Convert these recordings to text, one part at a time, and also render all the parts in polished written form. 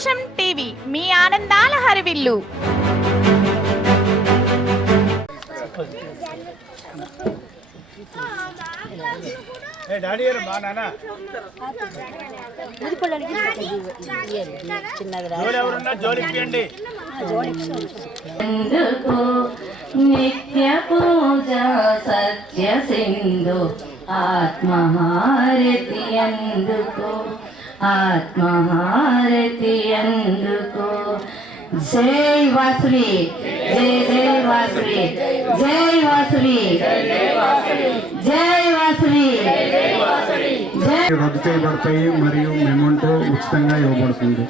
సంతోషం టీవీ మీ ఆనందాల హరివిల్లు. నిత్య పూజ సత్య సింధు ఆత్మహారతి అందుకో ఆత్మహారతి అందుకో. జై వాసులి జై జై వాసులి జై వాసులి జై వాసులి. రద్దు చేయబడతాయి మరియు మెమోంటో ఉచితంగా ఇవ్వబడుతుంది.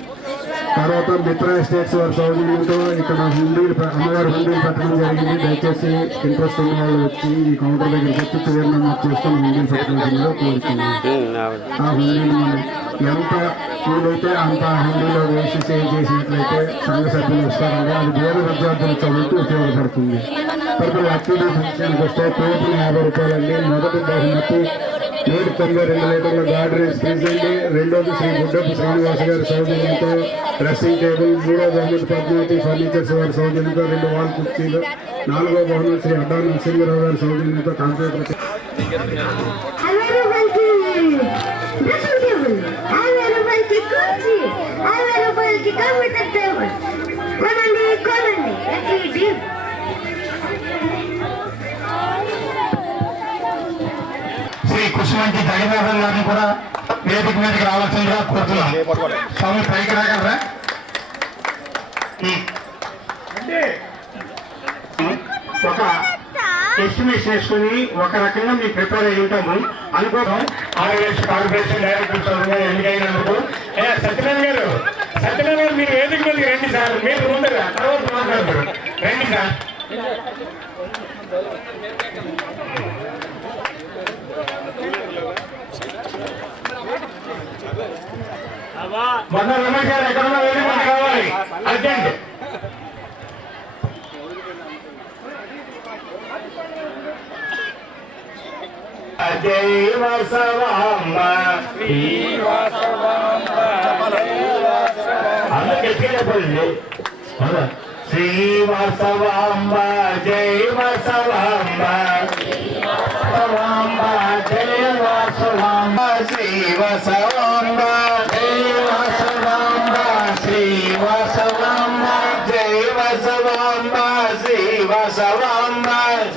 తర్వాత మిత్ర ఎస్టేట్స్ వారి సౌజన్యంతో ఇక్కడ అమ్మవారి హుండీలు పెట్టడం జరిగింది. దయచేసి ఇంట్రెస్ట్ ఉన్న వాళ్ళు వచ్చి ఈ కౌంటర్ దగ్గరికి వచ్చి పేరు నమోదు చేసుకుని హుండీలు పెట్టవలసిందిగా కోరుతున్నాం. ఆ హుండీలు మనం ఎంత వీలైతే అంత హుండీలో వేసి సేవ్ చేసినట్లయితే సంఘ సభ్యులు వస్తారండి. అది వేరే విద్యార్థుల చదువుకు ఉపయోగపడుతుంది. తర్వాత యాక్టివిటీ ఫంక్షన్కి వస్తే కోట్లు 50 రూపాయలండి. మొదటి బహుమతి 192 లీటర్ల గాడ్ రేస్ ఫ్రిడ్జ్ అండి. రెండోది శ్రీ గుడ్డపు శ్రీనివాస గారి సౌజన్యంతో డ్రెస్సింగ్ టేబుల్. మూడో బహుమతి పద్మావతి ఫర్నిచర్స్ వారి సౌజన్యంతో 2 వాల్ కుర్చీలు. 4వ బహుమతి శ్రీ అడ్డా నరసింహరావు గారి సౌజన్యంతో కంప్యూటర్. శ్రీ కుసుమంటి జగన్నాథం గారిని కూడా వేదిక మీదకి రావాల్సిందిగా కోరుతున్నాం. స్వామి పైకి రాగలరా? ఒక ఎస్టిమేషన్ వేసుకుని ఒక రకంగా మీకు ప్రిపేర్ అయి ఉంటాము అనుకోవడం. ఆర్ఎస్ కార్పొరేషన్ డైరెక్టర్ ఎన్నికైనందుకు సత్యనారాయణ గారు మీరు వేదిక మీదకి రండి సార్. మీరు ముందుగా తర్వాత మాట్లాడతారు. రండి సార్. మొన్న రమేష్ గారు ఎక్కడున్నా వేదిక మీద కావాలి అర్జెంట్. జై వాసవాంబ అందరూ గట్టిగా చెప్పండి. శ్రీ వాసవాంబ జై వాసవాంబ వాసవాంబ జై వాసవాంబ శ్రీ వాసవాంబ జై వాసవాంబ శ్రీ వాసవాంబ జై వాసవాంబ శ్రీ వాసవాంబ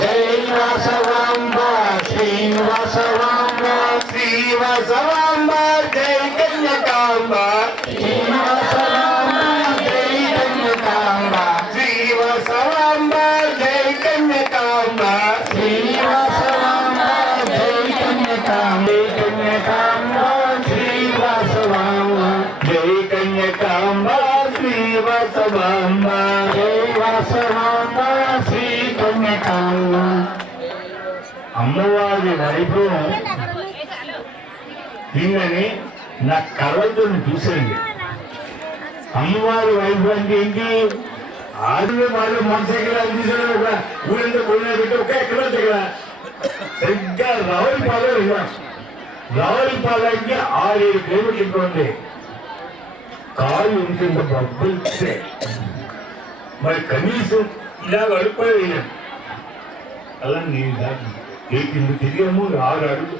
జై వాసవాంబ శ్రీ వాసవాంబ శ్రీ వాసవాంబ జై కన్యకాంబ శ్రీ వాసవాంబ జై కన్యకాంబ శ్రీ వాసవాంబ జై కన్యకాంబ శ్రీ వాసవాంబ జై కన్యకాంబ శ్రీ వాసవాంబ జై కన్యకాంబ శ్రీ వాసవాంబ జై వాసవాంబ శ్రీ కన్యకాంబ. అమ్మవారి వైభవం దీన్ని నా కళ్ళతో చూసేయండి. అమ్మవారి వైభవం అంటే ఏంటి? ఆడిన వాళ్ళు మనసు దగ్గర తీసుకుని ఒక ఊరంతా ఊళ్ళో పెట్టి ఒక ఎక్కడ దగ్గర సరిగ్గా రావులపాలెంకి 6-7 కిలోమీటర్లు ఉంది. కాలు ఇంత బొబ్బలు ఇస్తే మరి కనీసం ఇలా గడిపోయి అలా నేను దాటి కింద తిరిగాము. 6 అడుగు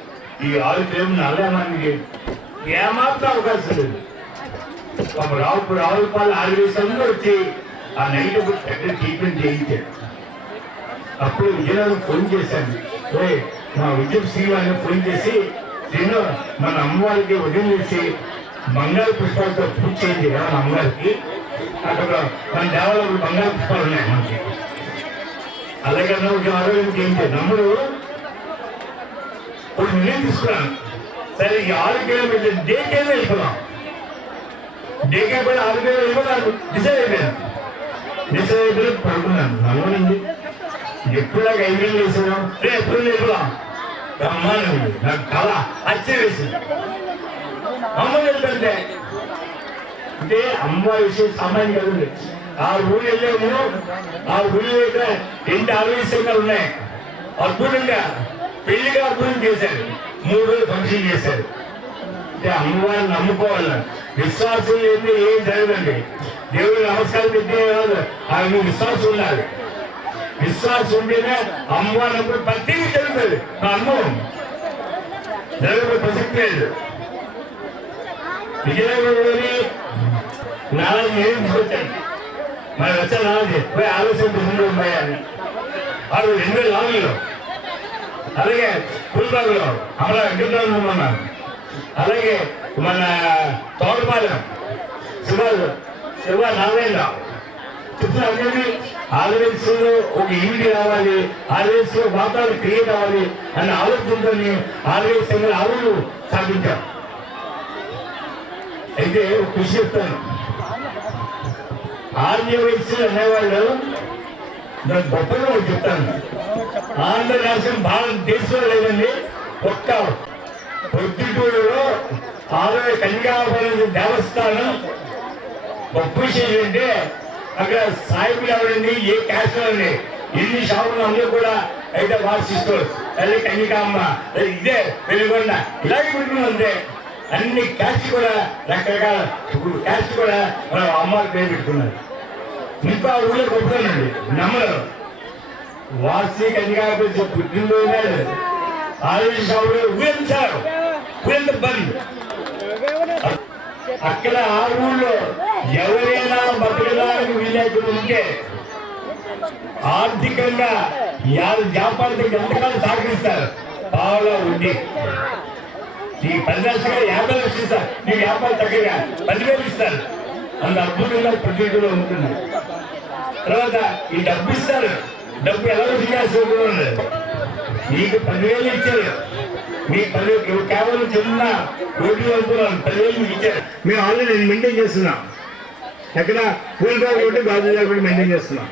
ఈ 6 కిలోమీటర్లు అల్లామానికి ఏమాత్రం అవకాశం లేదు. రావులపాలెం 6 వేసంలో వచ్చి ఆ నైట్ ఎక్కడ ట్రీట్మెంట్ చేయించాడు. అప్పుడు విజయనగరం ఫోన్ చేశాను. మా విద్యుత్ శ్రీవారిని ఫోన్ చేసి నేను మన అమ్మవారికి ఉదయం చేసి బంగారు పుష్పాలతో పూజ చేయండి కదా మన అమ్మవారికి. అక్కడ మన దేవాలయంలో బంగారు పుష్పాలు ఉన్నాయి మనకి. అలాగే ఆరోగ్యం చేయించాడు. నమ్ముడు ఇప్పుడు నేను తీసుకున్నాను. సరే ఈ 6 కిలోమీటర్లు డేకేనే వెళ్ళిపోదాం. డేకే పడి 6 కిలోమీటర్లు వెళ్ళిపోతాను డిసైడ్ అయిపోయాను. పడుకున్నాను. నమ్మనండి ఎప్పుడులాగా 5 వేలు వేసాను. ఎప్పుడు వెళ్ళిపోదాం బ్రహ్మాండం. నాకు కళ అచ్చే వేసింది. అమ్మ వెళ్తుంటే అంటే అమ్మవారి విషయం సామాన్యం కదండి. 6 ఊళ్ళు వెళ్ళాము. 6 ఊళ్ళు అయితే 2 ఆవేశంగా ఉన్నాయి. అద్భుతంగా పెళ్లిగా అద్భుతం చేశారు. 3 రోజులు ఫంక్షన్ చేశారు. అంటే అమ్మవారిని నమ్ముకోవాలి. విశ్వాసం లేని ఏం జరగదండి. దేవుడు నమస్కారం పెట్టే కాదు, ఆయన విశ్వాసం ఉండాలి. విశ్వాసం ఉంటేనే అమ్మవారినప్పుడు ప్రతిదీ జరుగుతుంది. నా అనుభవం జరగదు, ప్రసక్తి లేదు. విజయనగరంలోని నాలుగు నేర్చుకొచ్చాను. మరి వచ్చా నాలుగు పోయి ఆలోచన పోయాను. వాడు 2004లో అలాగే పుల్బాగులో అమరా వెంకటరావు ఉన్నాను. అలాగే మన తోటపాలెం శివ నారాయణరావు చెప్తున్నా. ఆల్వేస్ ఒక యూనిటీ రావాలి, ఆల్వేస్ వాతావరణం క్రియేట్ అవ్వాలి అన్న ఆలోచనతో ఆల్వేస్ ఆవులు స్థాపించాం. అయితే ఒక కృషి చెప్తాను. ఆర్య వయస్సులు అనేవాళ్ళు నేను గొప్పగా చెప్తాను. ఆంధ్ర రాష్ట్రం భారతదేశంలో లేదండి. ఒక్క పొద్దుటూరులో ఆలయ కన్యాపురం దేవస్థానం గొప్ప విషయం ఏంటంటే అక్కడ సాయిబులు ఎవరండి, ఏ క్యాస్ట్ అండి, ఎన్ని షాపులు అందరూ కూడా అయితే వాసిస్తారు. తల్లి కన్యకామ్మ, ఇదే వెలుగొండ, ఇలాగే పెట్టుకున్నాం. అంతే అన్ని క్యాస్ట్ కూడా రకరకాల క్యాస్ట్ కూడా మనం అమ్మాయి పేరు పెట్టుకున్నారు. ఇంకా ఊళ్ళో గొప్పనండి నమ్మరు. వాసి కన్యకాపురం పుట్టినరోజు ఆలయ షాపులు ఊహించారు, ఊరంత బంద్. అక్కడ ఆ ఊళ్ళో ఎవరైనా బతకడానికి వీలైతే ఉంటే ఆర్థికంగా వ్యాపారం ఎంతకాలం సహకరిస్తారు. పావులో ఉండి ఈ 10 లక్షలుగా 50 లక్షలు ఇస్తారు. మీ వ్యాపారం తగ్గగా 10,000 ఇస్తారు. అంత అద్భుతంగా ప్రతిలో ఉంటుంది. తర్వాత ఈ డబ్బు ఇస్తారు. డబ్బు ఎలా తీయాల్సి మీకు 10,000 ఇచ్చారు. మీ 10,000 కేవలం చిన్న రోడ్లు అనుకున్నాను. 10,000 మీకు ఇచ్చారు. మేము ఆల్రెడీ నేను మెయింటైన్ చేస్తున్నా. ఎక్కడ పూల్ బ్యాగ్ ఒకటి గాజు బ్యాగ్ కూడా మెయింటైన్ చేస్తున్నాం.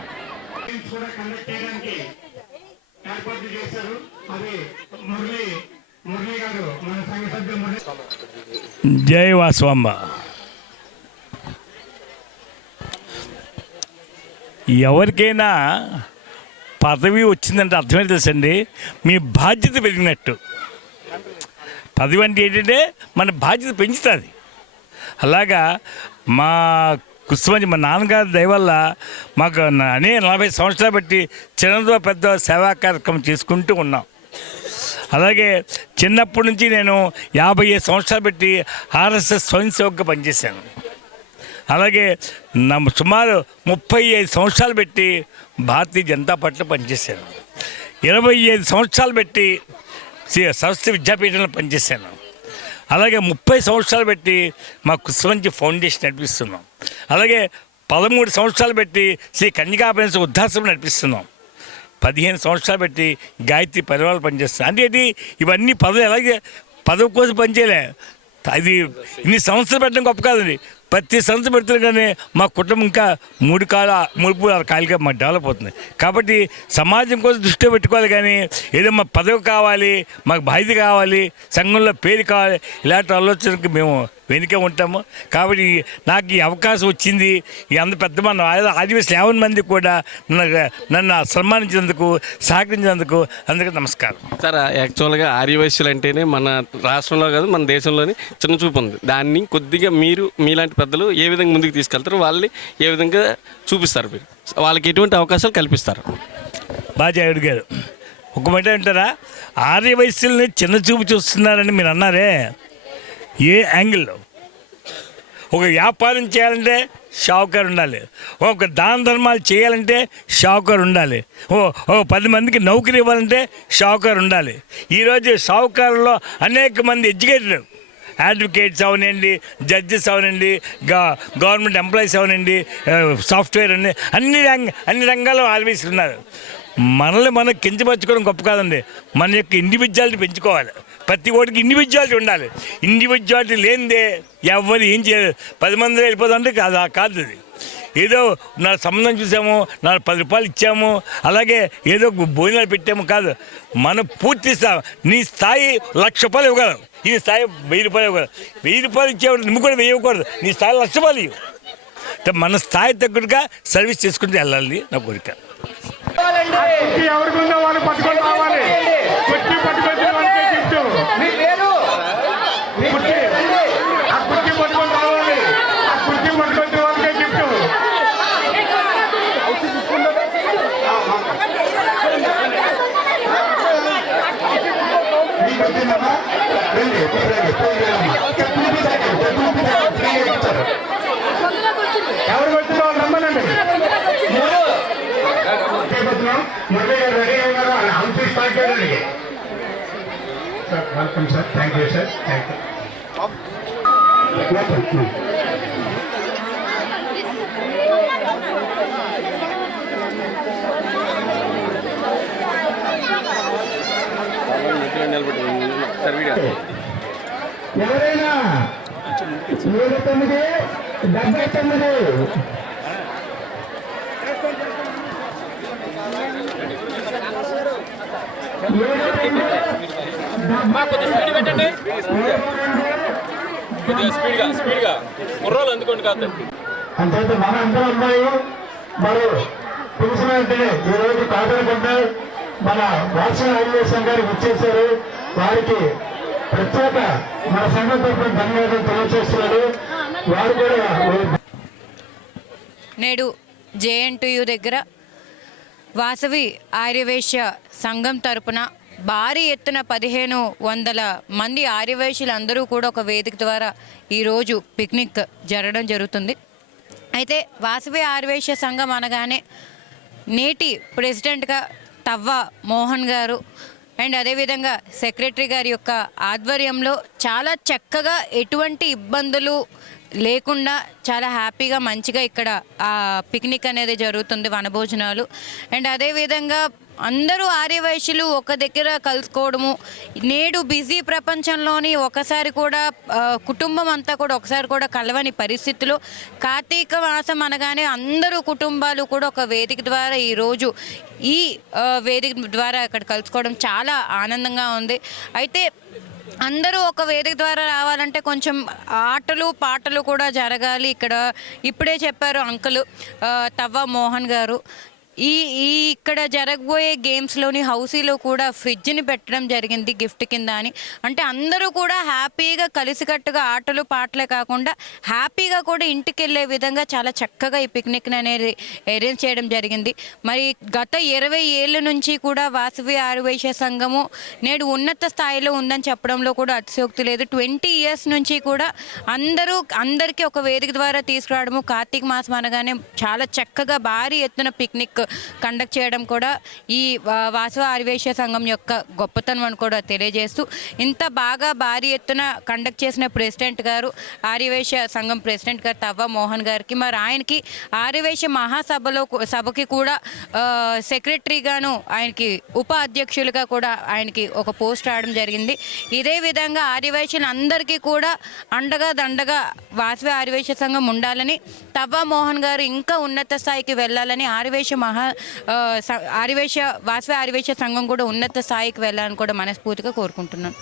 ఏర్పాట్లు చేశారు. అది మురళి గారు మన సంఘ సభ్యులు. జై వాసవమ్మ. ఎవరికైనా పదవి వచ్చిందంటే అర్థమే తెలుసండి, మీ బాధ్యత పెరిగినట్టు. పదవి అంటే ఏంటంటే మన బాధ్యత పెంచుతుంది. అలాగా మా కుసుమంది మా నాన్నగారి దయ వల్ల మాకు 40 సంవత్సరాలు బట్టి చిన్నదో పెద్ద సేవా కార్యక్రమం చేసుకుంటూ ఉన్నాం. అలాగే చిన్నప్పటి నుంచి నేను 55 సంవత్సరాలు బట్టి ఆర్ఎస్ఎస్ స్వయం సేవకుగా పనిచేశాను. అలాగే సుమారు 35 సంవత్సరాలు పెట్టి భారతీయ జనతా పార్టీలో పనిచేశాను. 25 సంవత్సరాలు పెట్టి సరస్వతి విద్యాపీఠంలో పనిచేశాను. అలాగే 30 సంవత్సరాలు పెట్టి మా కుసుమంచి ఫౌండేషన్ నడిపిస్తున్నాం. అలాగే 13 సంవత్సరాలు పెట్టి శ్రీ కన్యకాపురం వృద్ధాశ్రమం నడిపిస్తున్నాం. 15 సంవత్సరాలు పెట్టి గాయత్రి పరివారాలు పనిచేస్తున్నాం. అంటే ఏంటి, ఇవన్నీ పదవి ఎలాగే పదవి కోసం పనిచేయలే. అది ఇన్ని సంవత్సరాలు పెట్టడం గొప్ప కాదండి. ప్రతి సంవత్సరం పెడుతున్నా కానీ మా కుటుంబం ఇంకా 3 కాయలుగా మాకు డెవలప్ అవుతుంది. కాబట్టి సమాజం కోసం దృష్టి పెట్టుకోవాలి. కానీ ఏదో మా పదవి కావాలి, మాకు బాధ్యత కావాలి, సంఘంలో పేరు కావాలి, ఇలాంటి ఆలోచనకి మేము వెనుక ఉంటాము. కాబట్టి నాకు ఈ అవకాశం వచ్చింది. ఈ అంత పెద్ద మన ఆదివాసీ 50 మంది కూడా నన్ను సన్మానించినందుకు, సహకరించినందుకు అందరికీ నమస్కారం. సార్, యాక్చువల్గా ఆర్యవైశ్యులు అంటేనే మన రాష్ట్రంలో కాదు మన దేశంలోని చిన్న చూపు ఉంది. దాన్ని కొద్దిగా మీరు మీలాంటి పెద్దలు ఏ విధంగా ముందుకు తీసుకెళ్తారు, వాళ్ళని ఏ విధంగా చూపిస్తారు, మీరు వాళ్ళకి ఎటువంటి అవకాశాలు కల్పిస్తారు? బాగా అడిగారు. ఒక మాట అంటారా, ఆర్యవైశ్యుల్ని చిన్న చూపు చూస్తున్నారని మీరు అన్నారే, ఏ యాంగిల్లో? ఒక వ్యాపారం చేయాలంటే షావుకారు ఉండాలి, ఒక దాన ధర్మాలు చేయాలంటే షావుకారు ఉండాలి, 10 మందికి నౌకరీ ఇవ్వాలంటే షావుకారు ఉండాలి. ఈరోజు షావుకారులో అనేక మంది ఎడ్యుకేటెడ్ అడ్వకేట్స్ అవనండి, జడ్జెస్ అవనండి, గవర్నమెంట్ ఎంప్లాయీస్ అవనండి, సాఫ్ట్వేర్ అండి, అన్ని రంగాల్లో ఆర్వీసీలు ఉన్నారు. మనల్ని మనం కించపరచుకోవడం గొప్ప కాదండి. మన యొక్క ఇండివిజువాలిటీ పెంచుకోవాలి. ప్రతి ఒక్కరికి ఇండివిజువాలిటీ ఉండాలి. ఇండివిజువాలిటీ లేనిదే ఎవరు ఏం చేయలేదు. 10 మంది వెళ్ళిపోతుంటే కాదు అది. ఏదో నా సంబంధం చూసాము, నా 10 రూపాయలు ఇచ్చాము, అలాగే ఏదో భోజనాలు పెట్టాము కాదు. మనం పూర్తి నీ స్థాయి 1,00,000 రూపాయలు ఇవ్వగలం, ఈ స్థాయి 1000 రూపాయలు ఇవ్వగలం. 1000 రూపాయలు ఇచ్చేవాడు నువ్వు కూడా వేయకూడదు, నీ స్థాయి 1,00,000 రూపాయలు ఇవ్వు. మన స్థాయి తగ్గట్టుగా సర్వీస్ చేసుకుంటూ వెళ్ళాలి నా కోరిక. ఎవరికుందో వాళ్ళు పట్టుకొని రావాలి. కుర్చీ పట్టుకొని పట్టుకొని రావాలి. Welcome sir, thank you sir, thank you. ఎవరైనా 79-79 అంతే మన అందరూ అమ్మాయి మరి తెలిసిన వెంటనే ఈరోజు కాదనుకుంటే మన వాసవి ఆర్య సంఘానికి ఇచ్చేశారు. వారికి ప్రత్యేక మన సంఘం తరఫున ధన్యవాదాలు తెలియజేస్తున్నారు. వారు కూడా నేడు జేఎన్టీయు దగ్గర వాసవి ఆర్యవైశ్య సంఘం తరపున భారీ ఎత్తున 1500 మంది ఆర్యవైశ్యులు అందరూ కూడా ఒక వేదిక ద్వారా ఈరోజు పిక్నిక్ జరగడం జరుగుతుంది. అయితే వాసవి ఆర్యవైశ్య సంఘం అనగానే నేటి ప్రెసిడెంట్గా తవ్వ మోహన్ గారు అండ్ అదేవిధంగా సెక్రటరీ గారి యొక్క ఆధ్వర్యంలో చాలా చక్కగా ఎటువంటి ఇబ్బందులు లేకుండా చాలా హ్యాపీగా మంచిగా ఇక్కడ పిక్నిక్ అనేది జరుగుతుంది, వనభోజనాలు. అండ్ అదేవిధంగా అందరూ ఆర్యవైశ్యులు ఒక దగ్గర కలుసుకోవడము, నేడు బిజీ ప్రపంచంలోని ఒకసారి కూడా కుటుంబం అంతా కూడా ఒకసారి కూడా కలవని పరిస్థితుల్లో కార్తీక మాసం అనగానే అందరూ కుటుంబాలు కూడా ఒక వేదిక ద్వారా ఈరోజు ఈ వేదిక ద్వారా ఇక్కడ కలుసుకోవడం చాలా ఆనందంగా ఉంది. అయితే అందరూ ఒక వేదిక ద్వారా రావాలంటే కొంచెం ఆటలు పాటలు కూడా జరగాలి. ఇక్కడ ఇప్పుడే చెప్పారు అంకుల్ తవ్వ మోహన్ గారు, ఈ ఇక్కడ జరగబోయే గేమ్స్లోని హౌసీలో కూడా ఫ్రిడ్జ్ని పెట్టడం జరిగింది గిఫ్ట్ కింద అని. అంటే అందరూ కూడా హ్యాపీగా కలిసికట్టుగా ఆటలు పాటలే కాకుండా హ్యాపీగా కూడా ఇంటికి వెళ్ళే విధంగా చాలా చక్కగా ఈ పిక్నిక్ అనేది అరేంజ్ చేయడం జరిగింది. మరి గత 20 ఏళ్ళ నుంచి కూడా వాసవి ఆర్యవైశ్య సంఘము నేడు ఉన్నత స్థాయిలో ఉందని చెప్పడంలో కూడా అతిశయోక్తి లేదు. 20 ఇయర్స్ నుంచి కూడా అందరికీ ఒక వేదిక ద్వారా తీసుకురావడము, కార్తీక మాసం అనగానే చాలా చక్కగా భారీ ఎత్తున పిక్నిక్ కండక్ట్ చేయడం కూడా ఈ వాసవి ఆర్యవైశ్య సంఘం యొక్క గొప్పతనం అని కూడా తెలియజేస్తూ, ఇంత బాగా భారీ ఎత్తున కండక్ట్ చేసిన ప్రెసిడెంట్ గారు, ఆర్యవైశ్య సంఘం ప్రెసిడెంట్ గారు తవ్వ మోహన్ గారికి, మరి ఆయనకి ఆర్యవైశ్య సభకి కూడా సెక్రటరీగాను ఆయనకి ఉప అధ్యక్షులుగా కూడా ఆయనకి ఒక పోస్ట్ రావడం జరిగింది. ఇదే విధంగా ఆర్యవైశ్యులు అందరికీ కూడా అండగా దండగా వాసవి ఆర్యవైశ్య సంఘం ఉండాలని, తవ్వ మోహన్ గారు ఇంకా ఉన్నత స్థాయికి వెళ్ళాలని, వాసవి ఆర్యవైశ్య సంఘం కూడా ఉన్నత స్థాయికి వెళ్ళాలని కూడా మనస్ఫూర్తిగా కోరుకుంటున్నాను.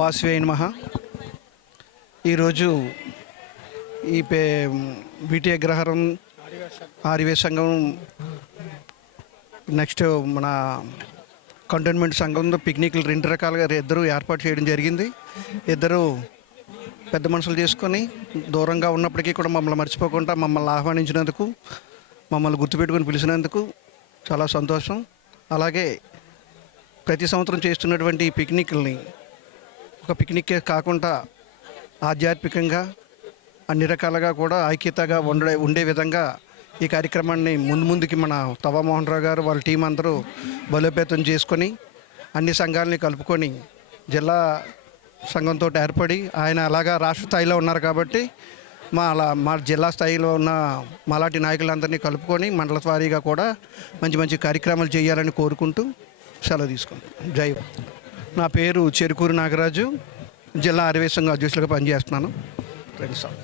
వాసవి నమః. ఈరోజు ఈ వీటి అగ్రహారం ఆర్యవైశ్య సంఘం నెక్స్ట్ మన కంటోన్మెంట్ సంఘంలో పిక్నిక్లు 2 రకాలుగా ఇద్దరు ఏర్పాటు చేయడం జరిగింది. ఇద్దరు పెద్ద మనుషులు చేసుకొని దూరంగా ఉన్నప్పటికీ కూడా మమ్మల్ని మర్చిపోకుండా మమ్మల్ని ఆహ్వానించినందుకు, మమ్మల్ని గుర్తుపెట్టుకొని పిలిచినందుకు చాలా సంతోషం. అలాగే ప్రతి సంవత్సరం చేస్తున్నటువంటి ఈ పిక్నిక్ని ఒక పిక్నిక్కే కాకుండా ఆధ్యాత్మికంగా అన్ని రకాలుగా కూడా ఐక్యతగా ఉండే విధంగా ఈ కార్యక్రమాన్ని ముందుకి మన తవ్వ మోహన్ రావు గారు వాళ్ళ టీం అందరూ బలోపేతం చేసుకొని అన్ని సంఘాలని కలుపుకొని జిల్లా సంఘంతో ఏర్పడి, ఆయన అలాగా రాష్ట్ర స్థాయిలో ఉన్నారు కాబట్టి మా జిల్లా స్థాయిలో ఉన్న మాలాంటి నాయకులందరినీ కలుపుకొని మండల వారీగా కూడా మంచి మంచి కార్యక్రమాలు చేయాలని కోరుకుంటూ సెలవు తీసుకుంటాం. జై. నా పేరు చెరుకూరు నాగరాజు, జిల్లా ఆర్యవైశ్య సంఘం అధ్యక్షులుగా పనిచేస్తున్నాను.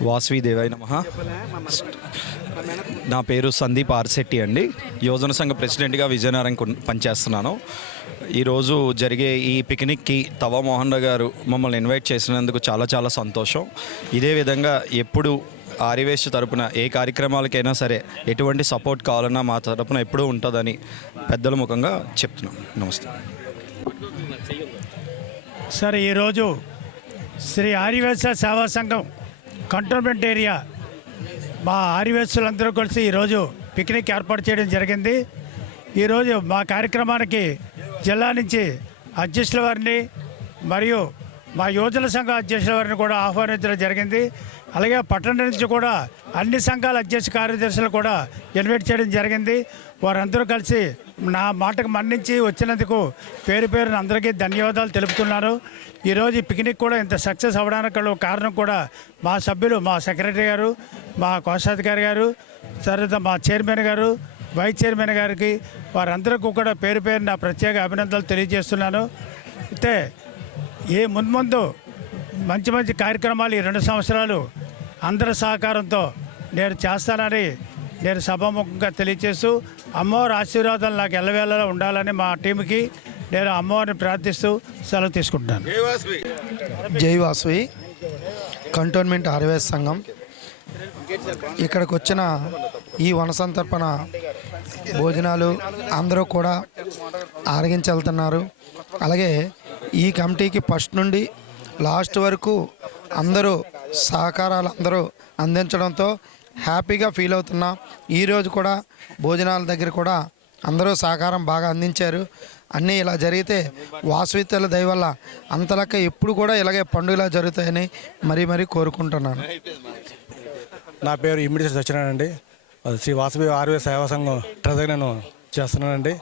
వాసవి దేవాయ నమః. నా పేరు సందీప్ ఆర్శెట్టి అండి, యోజన సంఘ ప్రెసిడెంట్గా విజయనగరం పనిచేస్తున్నాను. ఈరోజు జరిగే ఈ పిక్నిక్కి తవ్వ మోహన్ రావు గారు మమ్మల్ని ఇన్వైట్ చేసినందుకు చాలా చాలా సంతోషం. ఇదే విధంగా ఎప్పుడు ఆర్యవైశ్య తరపున ఏ కార్యక్రమాలకైనా సరే ఎటువంటి సపోర్ట్ కావాలన్నా మా తరపున ఎప్పుడూ ఉంటుందని పెద్దల ముఖంగా చెప్తున్నాం. నమస్తే సార్. ఈరోజు శ్రీ ఆర్యవైశ్య సేవా సంఘం కంటోన్మెంట్ ఏరియా మా ఆర్యవైశ్యులందరూ కలిసి ఈరోజు పిక్నిక్ ఏర్పాటు చేయడం జరిగింది. ఈరోజు మా కార్యక్రమానికి జిల్లా నుంచి అధ్యక్షుల వారిని మరియు మా యోజన సంఘ అధ్యక్షుల వారిని కూడా ఆహ్వానించడం జరిగింది. అలాగే పట్టణం నుంచి కూడా అన్ని సంఘాల అధ్యక్ష కార్యదర్శులు కూడా ఇన్వైట్ చేయడం జరిగింది. వారందరూ కలిసి నా మాటకు మన్నించి వచ్చినందుకు పేరు పేరున అందరికీ ధన్యవాదాలు తెలుపుతున్నాను. ఈరోజు ఈ పిక్నిక్ కూడా ఇంత సక్సెస్ అవ్వడానికి కారణం కూడా మా సభ్యులు, మా సెక్రటరీ గారు, మా కోశాధికారి గారు, తర్వాత మా చైర్మన్ గారు, వైస్ చైర్మన్ గారికి వారందరికీ కూడా పేరు పేరున ప్రత్యేక అభినందనలు తెలియజేస్తున్నాను. అయితే ఏ ముందు మంచి మంచి కార్యక్రమాలు ఈ 2 సంవత్సరాలు అందరి సహకారంతో నేను చేస్తానని నేను సభాముఖంగా తెలియజేస్తూ అమ్మవారి ఆశీర్వాదాలు నాకు ఎల్లవేళలా ఉండాలని మా టీంకి నేను అమ్మవారిని ప్రార్థిస్తూ సెలవు తీసుకుంటున్నాను. జై వాసవి కంటోన్మెంట్ ఆర్యవేశ సంఘం ఇక్కడికి వచ్చిన ఈ వన సంతర్పణ భోజనాలు అందరూ కూడా ఆరగించెళ్తున్నారు. అలాగే ఈ కమిటీకి ఫస్ట్ నుండి లాస్ట్ వరకు అందరూ సహకారాలు అందరూ అందించడంతో హ్యాపీగా ఫీల్ అవుతున్నా. ఈరోజు కూడా భోజనాల దగ్గర కూడా అందరూ సహకారం బాగా అందించారు. అన్నీ ఇలా జరిగితే వాసవితల దయ వల్ల అంతలక్క ఎప్పుడు కూడా ఇలాగే పండుగలా జరుగుతాయని మరీ కోరుకుంటున్నాను. నా పేరు ఇమిడి సత్యనారాయణ అండి. శ్రీ వాసవి ఆర్యవేశ సేవా సంఘం ట్రెజర్ నేను చేస్తున్నానండి.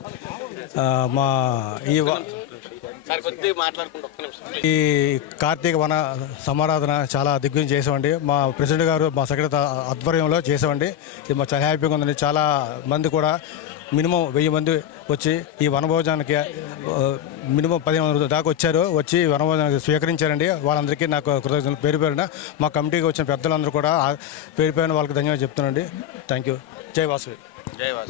మా ఈ కార్తీక వన సమారాధన చాలా దిగ్విజయం చేసామండి. మా ప్రెసిడెంట్ గారు, మా సెక్రటరీ ఆధ్వర్యంలో చేసామండి. ఇది మాకు చాలా హ్యాపీగా ఉందండి. చాలా మంది కూడా మినిమం 1000 మంది వచ్చి ఈ వనభోజనానికి మినిమం 15 మంది దాకా వచ్చారు. వచ్చి వనభోజనానికి స్వీకరించారండి. వాళ్ళందరికీ నాకు కృతజ్ఞతలు పేరు పేరున. మా కమిటీకి వచ్చిన పెద్దలందరూ కూడా పేరు పేరున వాళ్ళకి ధన్యవాదాలు చెప్తున్నానండి. Thank you. జై వాసవి.